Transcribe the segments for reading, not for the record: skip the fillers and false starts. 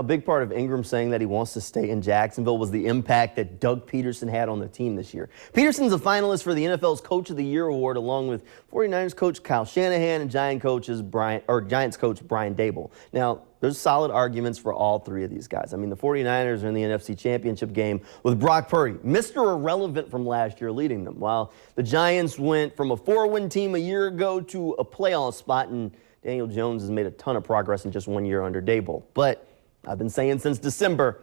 A big part of Ingram saying that he wants to stay in Jacksonville was the impact that Doug Pederson had on the team this year. Pederson's a finalist for the NFL's Coach of the Year award, along with 49ers coach Kyle Shanahan and Giants coach Brian Daboll. Now, there's solid arguments for all three of these guys. I mean, the 49ers are in the NFC Championship game with Brock Purdy, Mr. Irrelevant from last year, leading them, while the Giants went from a 4-win team a year ago to a playoff spot, and Daniel Jones has made a ton of progress in just 1 year under Daboll. But I've been saying since December,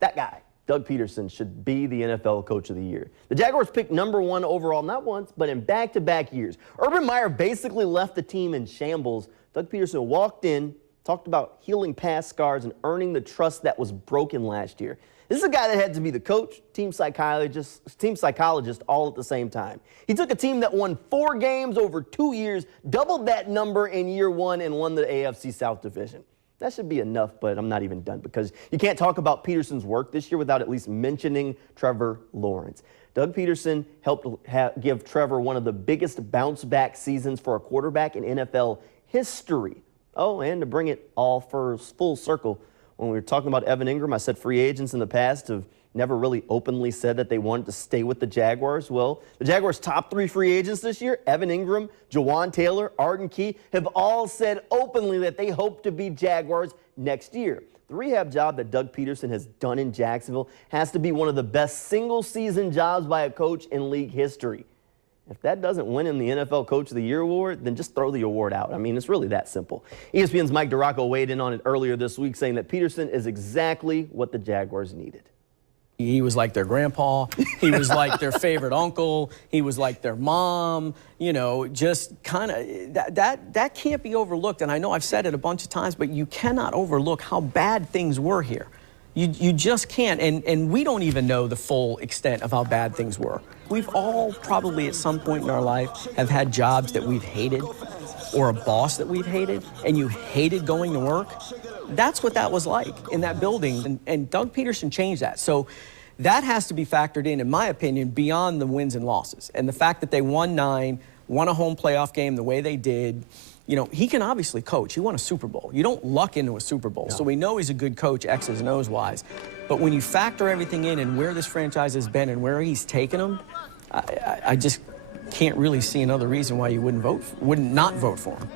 that guy, Doug Pederson, should be the NFL Coach of the Year. The Jaguars picked #1 overall not once, but in back-to-back years. Urban Meyer basically left the team in shambles. Doug Pederson walked in, talked about healing past scars and earning the trust that was broken last year. This is a guy that had to be the coach, team psychologist all at the same time. He took a team that won 4 games over 2 years, doubled that number in year 1, and won the AFC South Division. That should be enough, but I'm not even done, because you can't talk about Pederson's work this year without at least mentioning Trevor Lawrence. Doug Pederson helped give Trevor one of the biggest bounce-back seasons for a quarterback in NFL history. Oh, and to bring it all full circle, when we were talking about Evan Ingram, I said free agents in the past have never really openly said that they wanted to stay with the Jaguars. Well, the Jaguars' top 3 free agents this year, Evan Ingram, Jawan Taylor, Arden Key, have all said openly that they hope to be Jaguars next year. The rehab job that Doug Pederson has done in Jacksonville has to be one of the best single-season jobs by a coach in league history. If that doesn't win him the NFL Coach of the Year award, then just throw the award out. I mean, it's really that simple. ESPN's Mike DiRocco weighed in on it earlier this week, saying that Pederson is exactly what the Jaguars needed. He was like their grandpa. He was like their favorite uncle. He was like their mom. You know, just kind of, that can't be overlooked. And I know I've said it a bunch of times, but you cannot overlook how bad things were here. You just can't. And we don't even know the full extent of how bad things were. We've all probably at some point in our life have had jobs that we've hated, or a boss that we've hated, and you hated going to work. That's what that was like in that building, and Doug Pederson changed that. So that has to be factored in my opinion, beyond the wins and losses. And the fact that they won 9, won a home playoff game the way they did, you know, he can obviously coach. He won a Super Bowl. You don't luck into a Super Bowl. No. So we know he's a good coach, X's and O's wise. But when you factor everything in and where this franchise has been and where he's taken them, I just can't really see another reason why you wouldn't not vote for him.